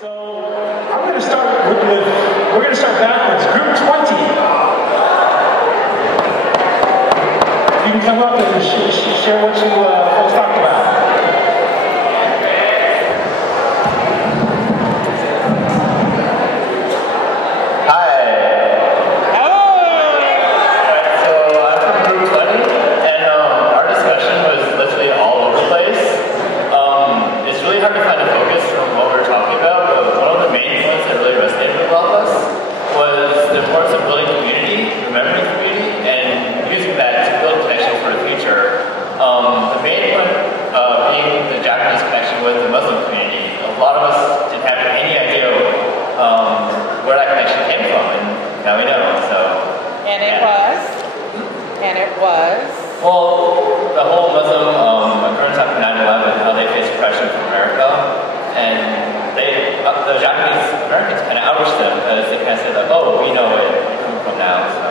So we're going to start backwards. Group 20. You can come up and share what you folks talked about. Well, the whole Muslim occurrence after 9/11, how they faced oppression from America, and the Japanese Americans kind of outraged them because they kind of said, like, oh, we know where you're coming from now, so.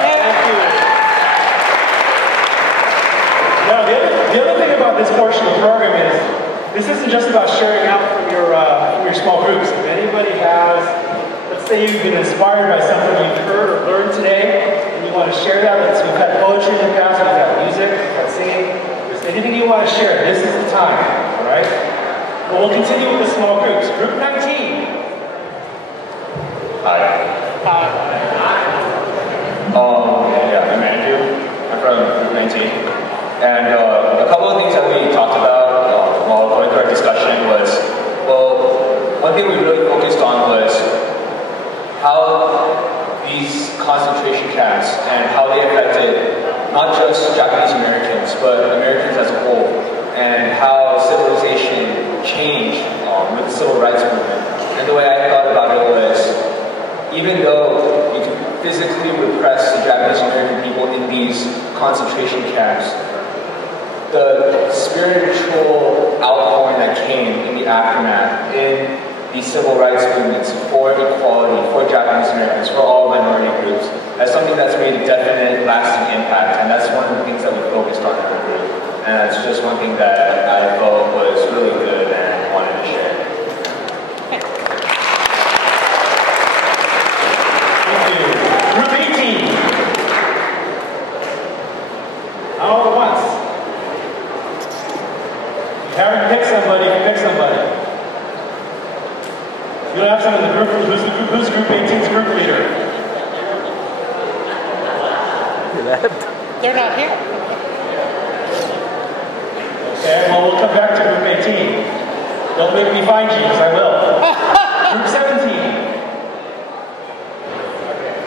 Thank you. Now, the other thing about this portion of the program is, this isn't just about sharing out from your small groups. If anybody has, let's say you've been inspired by something you've heard or learned today, and you want to share that. We've had poetry in the past, we've got music, we've got singing. If there's anything you want to share, this is the time, all right? But we'll continue with the small groups. Group 19. Hi. Yeah, I'm Andrew. I'm from Group 19. And a couple of things that we talked about while going through our discussion was, well, one thing we really focused on was how these concentration camps and how they affected not just Japanese Americans, but Americans as a whole, and how civilization changed with the civil rights movement. And the way I thought about it was, even though you could physically repress the Japanese American people in these concentration camps, the spiritual outpouring that came in the aftermath in the civil rights movements for equality, for Japanese Americans, for all minority groups, as something that's made a definite, lasting impact, and that's one of the things that we focused on in our group. And that's just one thing that I felt was really good and wanted to share. Thank you. Group 18. All at once. If you haven't picked somebody, pick somebody. You don't have someone in the group. Who's Group 18's group leader? They're not here. Okay, well, we'll come back to Group 18. Don't make me find you, because I will. Group 17.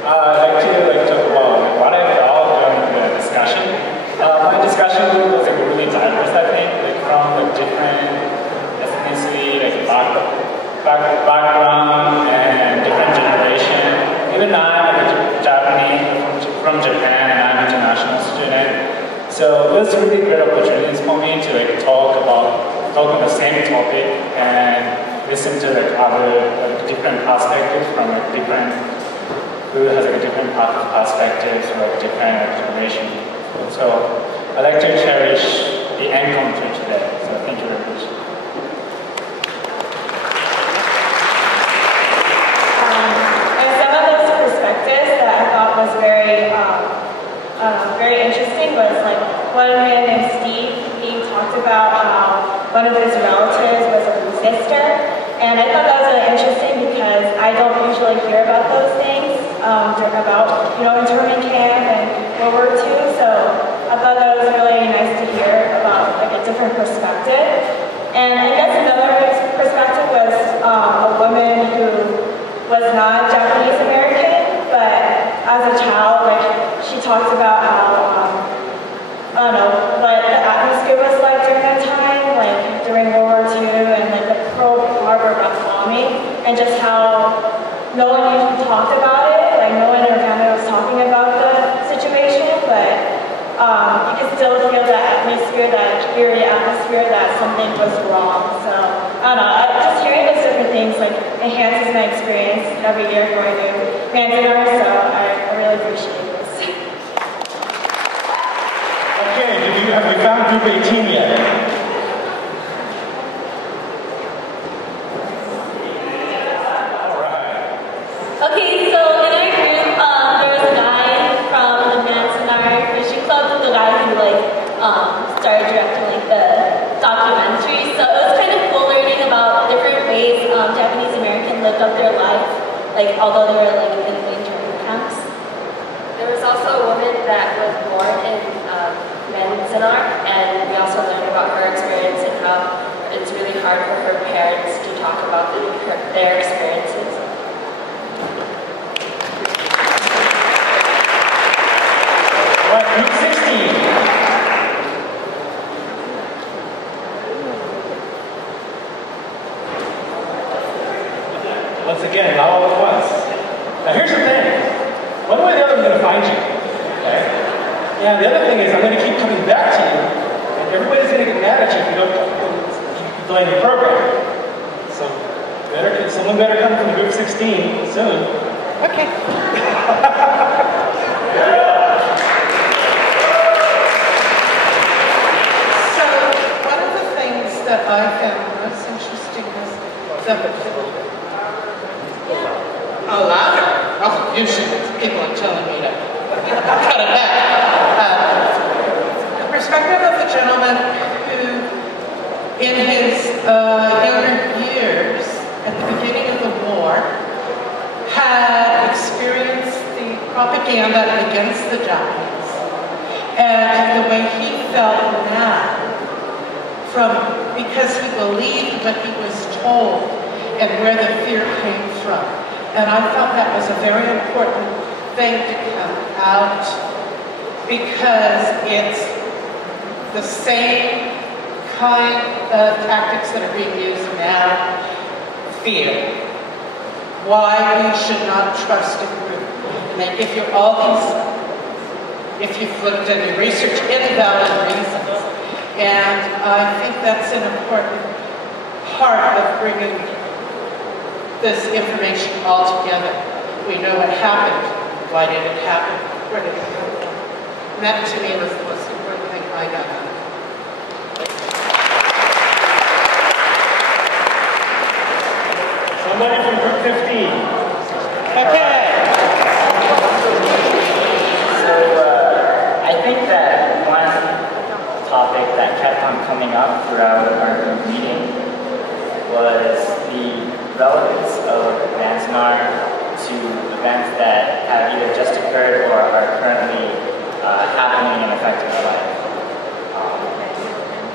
I'd like to what I felt during the discussion. My discussion group was really diverse, I think, from a different ethnicity, background and different generation. Even I'm a Japanese from Japan, and I'm an international student. So it was really great opportunities for me to talk on the same topic and listen to other different perspectives from who has a different perspective from a different generation. So I'd like to cherish the encounter today. So thank you very much. Some of those perspectives that I thought was very interesting was like one man named Steve. He talked about how one of his relatives was a resistor, and I thought that was really interesting because I don't usually hear about those things about internment camp and World War II. So I thought that was really nice to hear about like a different perspective. And I guess another perspective was a woman who was not Japanese American, but as a child, like she talked about how I don't know what the atmosphere was like during that time, like during World War II and like the Pearl Harbor bombing, and just how no one usually talked about it, like no one in her family was talking about the situation, but you could still feel that atmosphere, that eerie atmosphere that something was wrong. So I don't know, just hearing those different things like enhances my experience every year going to Manzanar, so I really appreciate this. Okay, have we found Group 18 yet? lived up their life, like although they were like in internment camps. There was also a woman that was born in Manzanar, and we also learned about her experience and how it's really hard for her parents to talk about their experiences. All right, group 16. Once again, not all at once. Now here's the thing. One way or the other, I'm going to find you. Okay? And the other thing is, I'm going to keep coming back to you, and everybody's going to get mad at you if you don't keep delaying the program. So, someone better come from group 16 soon. Okay. There we go. So, one of the things that I found most interesting was oh, louder. Oh, you should. People are telling me to cut it back. The perspective of the gentleman who, in his younger years, at the beginning of the war, had experienced the propaganda against the Japanese, and the way he felt now, because he believed what he was told and where the fear came from. And I thought that was a very important thing to come out, because it's the same kind of tactics that are being used now. Fear. Why we should not trust a group. And they give you all these, if you've looked at your research, invalid reasons. And I think that's an important part of bringing this information all together. We know what happened. Why did it happen? Where did it come from? And that to me was the most important thing I got out of it. Somebody from group 15. Okay. So I think that one topic that kept on coming up throughout our group meeting was the relevance of Manzanar to events that have either just occurred or are currently happening and affecting our life.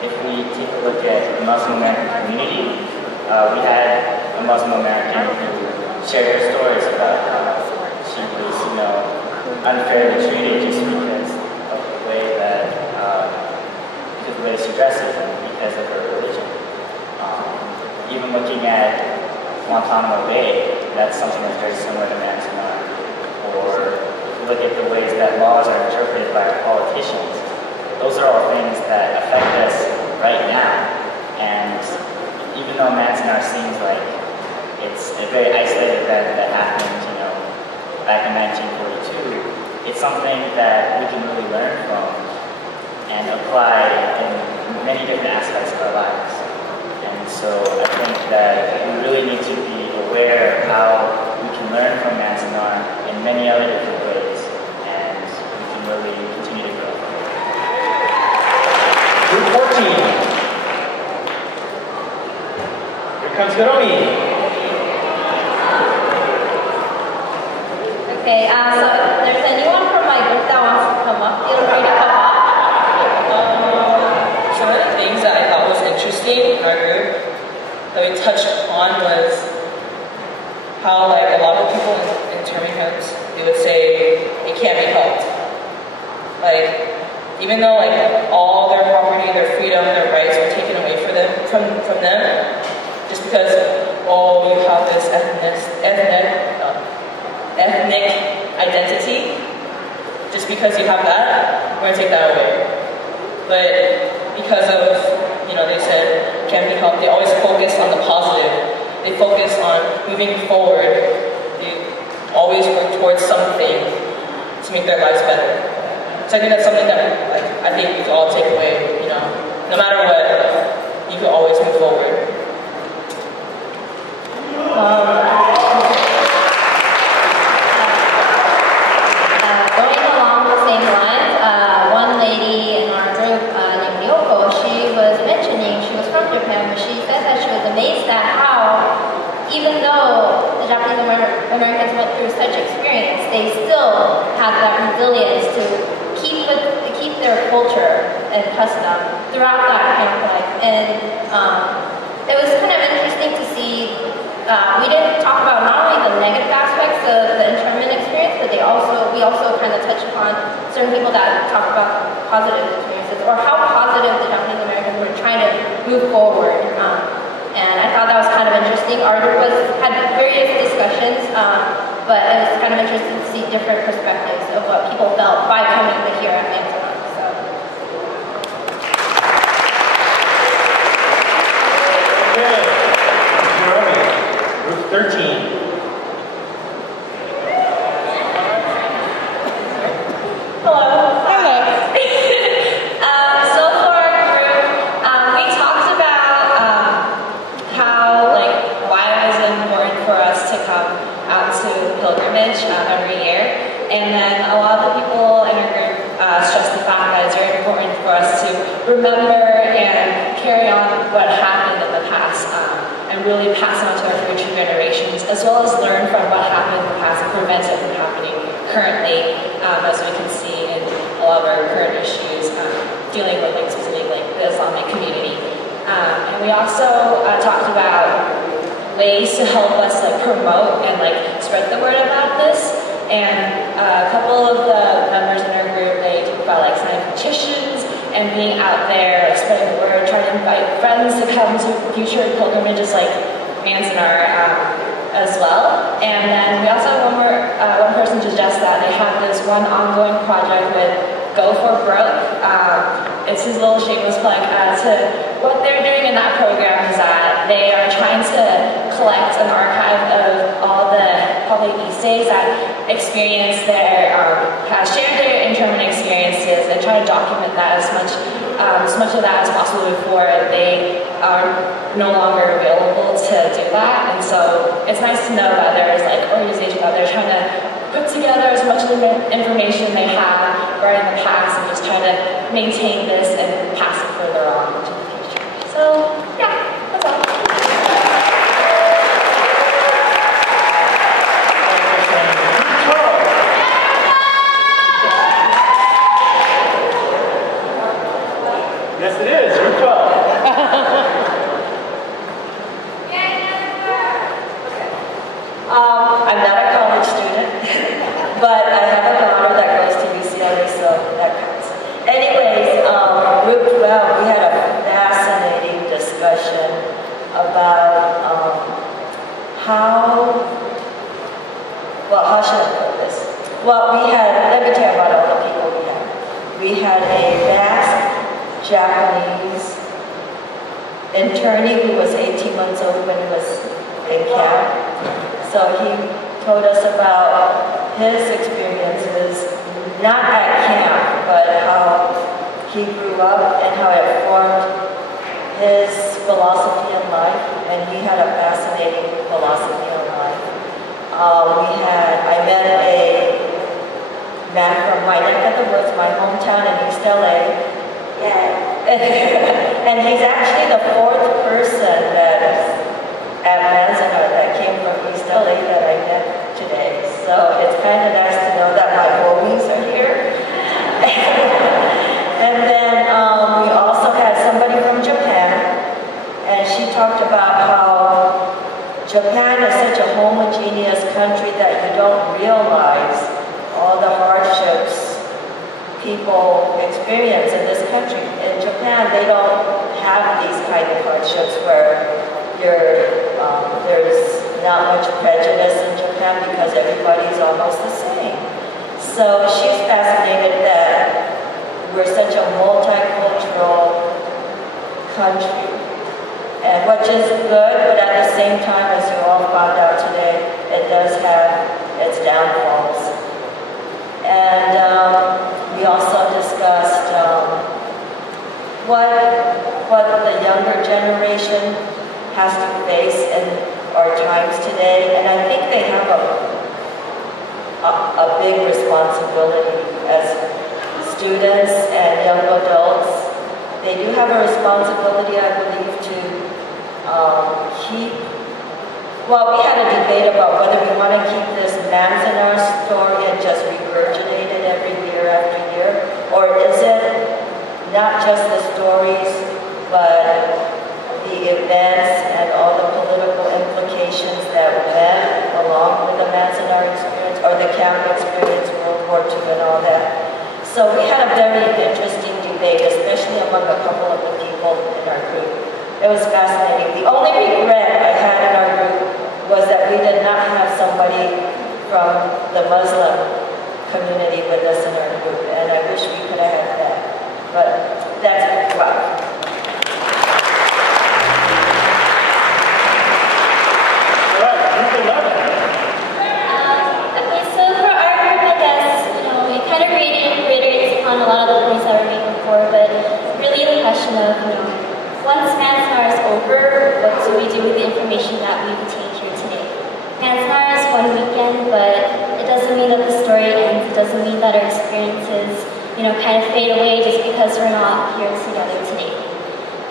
If we take a look at the Muslim American community, we had a Muslim American who shared her stories about how she was, unfairly treated just because of the way that she dresses and because of her religion. Even looking at Guantanamo Bay, that's something that's very similar to Manzanar. Or look at the ways that laws are interpreted by our politicians. Those are all things that affect us right now. And even though Manzanar seems like it's a very isolated event that happened, back in 1942, it's something that we can really learn from and apply in many different aspects of our lives. And so I think that we really need to be aware of how we can learn from Manzanar in many other different ways, and we can really continue to grow from it. Group 14. Here comes Hiromi. Okay, so there's anyone from my group that wants to come up. Feel free to come up. Some of the things that I thought was interesting in our group that we touched on was how a lot of people in internment camps, they would say it can't be helped. Even though all their property, their freedom, their rights were taken away from them, just because you have this ethnic identity, just because you have that, we're gonna take that away. But because of, they said can't be helped, they always focus on the positive. They focus on moving forward. They always work towards something to make their lives better. So I think that's something that I think we can all take away, no matter what, you can always move forward. Going along the same lines, one lady in our group named Yoko, she was mentioning she was from Japan, but she said that she was amazed at how, even though Americans went through such experience, they still had that resilience to keep their culture and custom throughout that camp life. And it was kind of interesting to see. We didn't talk about not only the negative aspects of the internment experience, but we also kind of touched upon certain people that talk about positive experiences or how positive the Japanese Americans were trying to move forward. And I thought that was kind of interesting. Our group had various discussions, but it was kind of interesting to see different perspectives of what people felt by coming to here at Manzanar. So. Okay. Group 13. Every year, and then a lot of the people in our group stress the fact that it's very important for us to remember and carry on what happened in the past and really pass on to our future generations, as well as learn from what happened in the past and prevent it from happening currently, as we can see in a lot of our current issues dealing with specifically the Islamic community. And we also talked about ways to help us promote and spread the word about this. And a couple of the members in our group, they talk about signing petitions and being out there, spreading the word, trying to invite friends to come to future pilgrimages like Manzanar as well. And then we also had one person suggest that they have this one ongoing project with Go for Broke. It's his little shameless plug to what they're doing in that program is that they are trying to collect an archive of all the probably East days that experience shared their internment experiences and try to document that as much of that as possible before they are no longer available to do that. And so it's nice to know that there's organizations out there trying to put together as much information they have right in the past and just try to maintain this and pass it further on into the future. So yeah, that's all. Yes, it is. Group 12. I'm not a college student, but I have a daughter that goes to UCLA, so that counts. Anyways, Group 12, we had a fascinating discussion about how should I put this? Well, let me tell you about all the people we had. We had a Basque Japanese internee who was 18 months old when he was in camp. So he told us about his experiences, not at camp, but how he grew up and how it formed his philosophy in life, and he had a fascinating philosophy in life. I met a man from my neck of the woods, my hometown in East LA, and he's actually the fourth person that at Manzanar that came from East LA that I met today. So it's kind of nice to know that my homies are here. And then we also had somebody from Japan, and she talked about how Japan is such a homogeneous country that you don't realize all the hardships people experience in this country. In Japan, they don't have these kind of hardships where there's not much prejudice in Japan because everybody's almost the same. So she's fascinated that we're such a multicultural country, and which is good, but at the same time, as you all found out today, it does have its downfalls. And we also discussed what the younger generation has to face in our times today, and I think they have a big responsibility as students and young adults. They do have a responsibility, I believe, to keep well, we had a debate about whether we want to keep this Manzanar story and just regurgitate it every year after year, or is it not just the stories, but the events and all the political implications that went along with the Manzanar experience, or the camp experience, World War II and all that. So we had a very interesting debate, especially among a couple of the people in our group. It was fascinating. The only regret I had in our group was that we did not have somebody from the Muslim community with us in our group, and I wish we could have had that. But that's rough. All right, group 11. Okay, so for our group, I guess, it kind of reiterates upon a lot of the points that were made before, but really the question of, once Manzanar is over, what do we do with the information that we've attained here today? Manzanar is one weekend, but it doesn't mean that the story ends. It doesn't mean that our experiences, kind of fade away just because we're not here together today.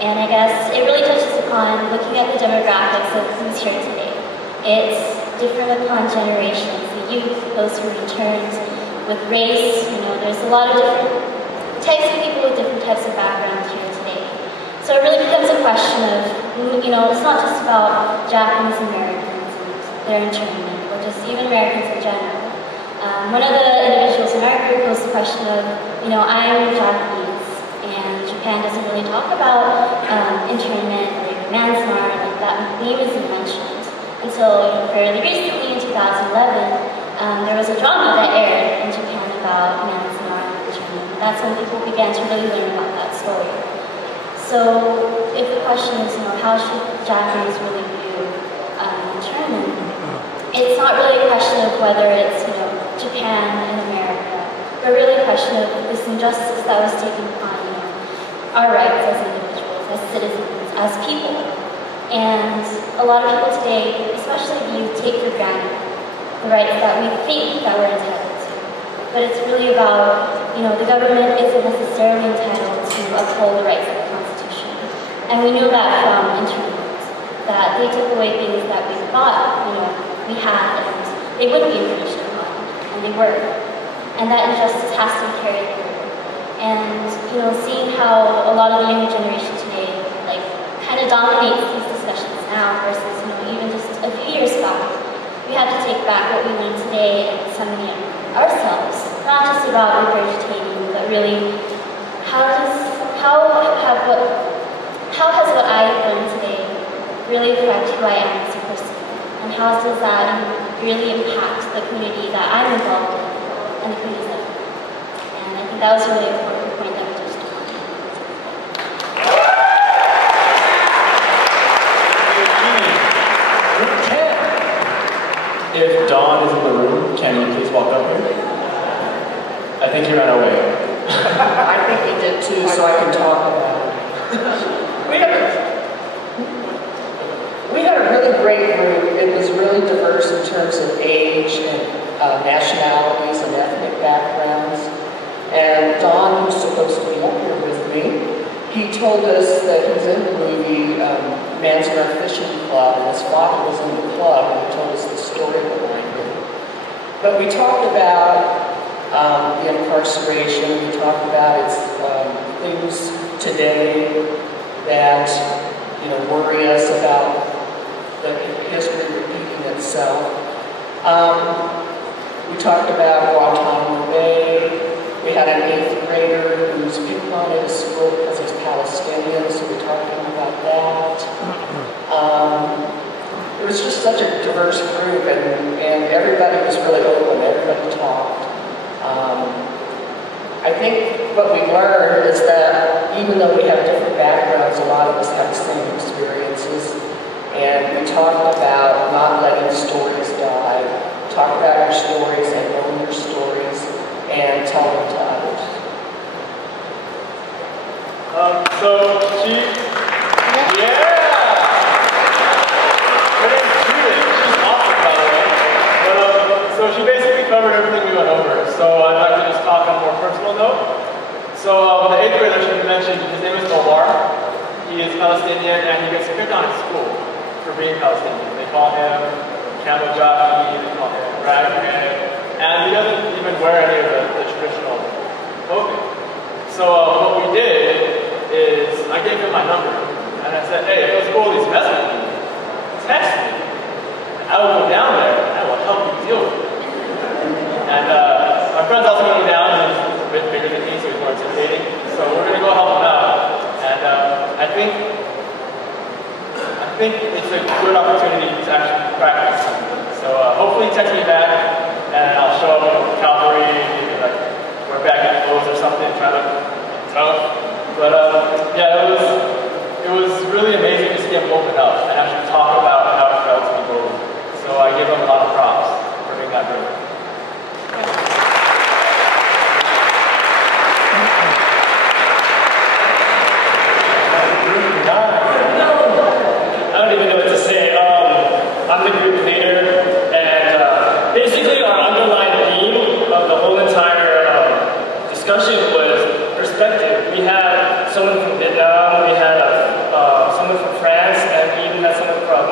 And I guess it really touches upon looking at the demographics of who's here today. It's different upon generations, the youth, those who returned, with race, there's a lot of different types of people with different types of backgrounds here today. So it really becomes a question of, it's not just about Japanese Americans and their internment, or just even Americans in general. One of the individuals in our group posed the question of, I'm Japanese, and Japan doesn't really talk about internment, like Manzanar, like that name isn't mentioned. Until fairly recently, in 2011, there was a drama that aired in Japan about Manzanar and internment. That's when people began to really learn about that story. So if the question is, how should Japanese really view internment, it's not really a question of whether it's, Japan and America, but really a question of this injustice that was taken upon, our rights as individuals, as citizens, as people. And a lot of people today, especially the youth, take for granted the rights that we think that we're entitled to. But it's really about, the government isn't necessarily entitled to uphold the rights of the Constitution. And we knew that from internment, that they took away things that we thought, we had, and they wouldn't be infringed upon, and they were. And that injustice has to be carried through. And, seeing how a lot of the younger generation today, kind of dominates these discussions now versus, even just a few years back, we have to take back what we learned today and disseminate it ourselves. Not just about regurgitating, but really, how has what I learned today really affect who I am as a person? And how does that really impact the community that I'm involved in and the communities that I'm in? And I think that was a really important point that we touched upon. Group 10. If Dawn is in the room, can you please walk up here? I think you're on our way. I think he did too, so I can talk about it. We had a really great group. It was really diverse in terms of age and nationalities and ethnic backgrounds. And Don, who's supposed to be up here with me, he told us that he's in the movie Manzanar Fishing Club, and his father was in the club, and he told us the story behind it. But we talked about the incarceration. We talked about its things today that worry us about the history repeating itself. We talked about Guantanamo Bay. We had an 8th grader who was picked on at a school because he's Palestinian, so we talked to him about that. It was just such a diverse group, and everybody was really open. Everybody talked. I think what we learned is that even though we have different backgrounds, a lot of us have the same experiences. And we talk about not letting stories die. Talk about your stories and own your stories and tell them to others. Yeah! Her name's Judith. She's awesome, by the way. But, so she basically covered everything we went over. So I'd like to just talk on a more personal note. So the 8th grader she mentioned, his name is Omar. He is Palestinian and he gets picked on at school for being Palestinian. They call him camel jockey, they call him ragman, and he doesn't even wear any of the traditional clothing. So what we did is I gave him my number, and I said, hey, if those goalies mess with you, text me. I will go down there, and I will help you deal with it. And my friend's also going down, and he's a bit bigger than me, so he's more intimidating. So we're going to go help him out. And I think it's a good opportunity to actually practice. So hopefully text me back, and I'll show up with Calvary, maybe like wear baggy clothes or something, try to look tough. But yeah, it was really amazing to see him open up and actually talk about how it felt to be bullied. So I give him a lot of props for being that brave. I don't even know what to say. I'm the group leader, and basically our underlying theme of the whole entire discussion was perspective. We had someone from Vietnam, we had someone from France, and we even had someone from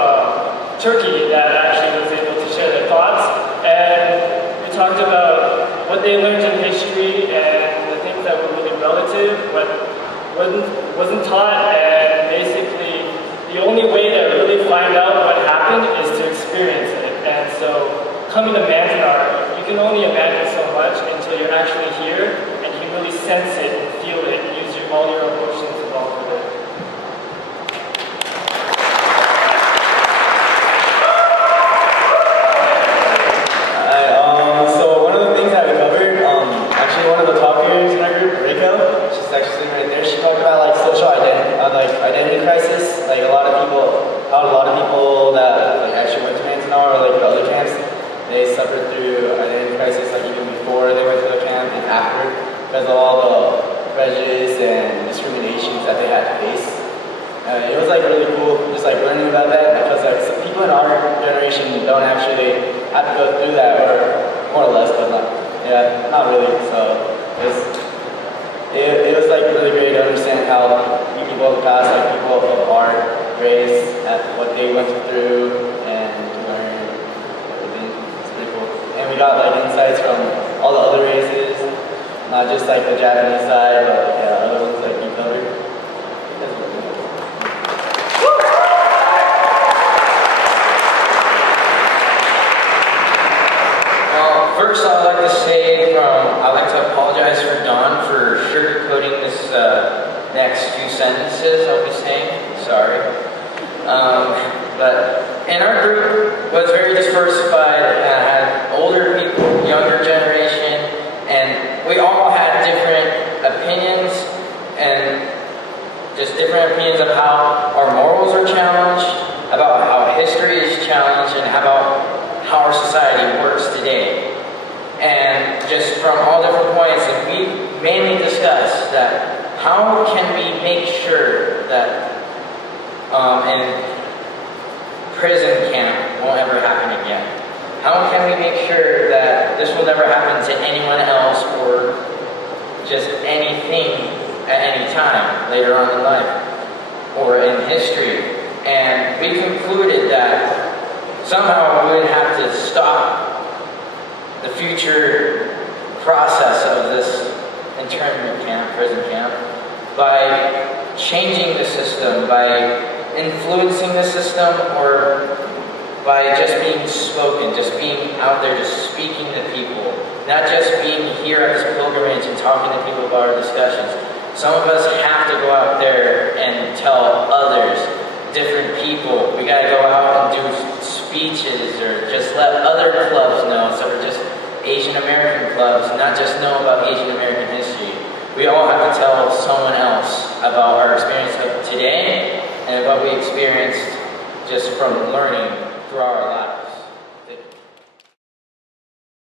Turkey that actually was able to share their thoughts. And we talked about what they learned in history and the things that were really relative, what wasn't taught, and basically the only way to really find out what happened is to experience it. And so coming to Manzanar, you can only imagine so much until you're actually here and you really sense it and feel it and use all your emotions involved with it. So one of the things that we covered, actually one of the talkers in our group, Rachel, she's actually sitting right there, she talked about like social identity crisis, like how a lot of people that like actually went to Manzanar or like the other camps, they suffered through identity crisis like even before they went to the camp and after, because of all the prejudice and discriminations that they had to face. It was like really cool just like learning about that, because like some people in our generation don't actually have to go through that, or more or less, but not really. So it was like really great to understand how people of the past, like people of our race, what they went through, and learn everything. It's pretty cool. And we got like insights from all the other races, not just like the Japanese side, but yeah, other ones like you covered. First, I'd like to say, I'd like to apologize for Don for sugarcoating this next few sentences I'll be saying. Sorry. But and our group was very diversified, had older people, younger generation, and we all had different opinions and just different opinions of how our morals are challenged, about how history is challenged, and about how our society works today. And just from all different points, we mainly discussed that how can we make sure that in prison camp won't ever happen again? How can we make sure that this will never happen to anyone else or just anything at any time later on in life or in history? And we concluded that somehow we would have to stop the future process of this internment camp, prison camp, by changing the system, by influencing the system, or by just being spoken, just being out there, just speaking to people, not just being here at this pilgrimage and talking to people about our discussions. Some of us have to go out there and tell others, different people. We gotta go out and do speeches, or just let other clubs know, so we're just Asian American clubs, not just know about Asian American history. We all have to tell someone else about our experience of today and what we experienced just from learning throughout our lives.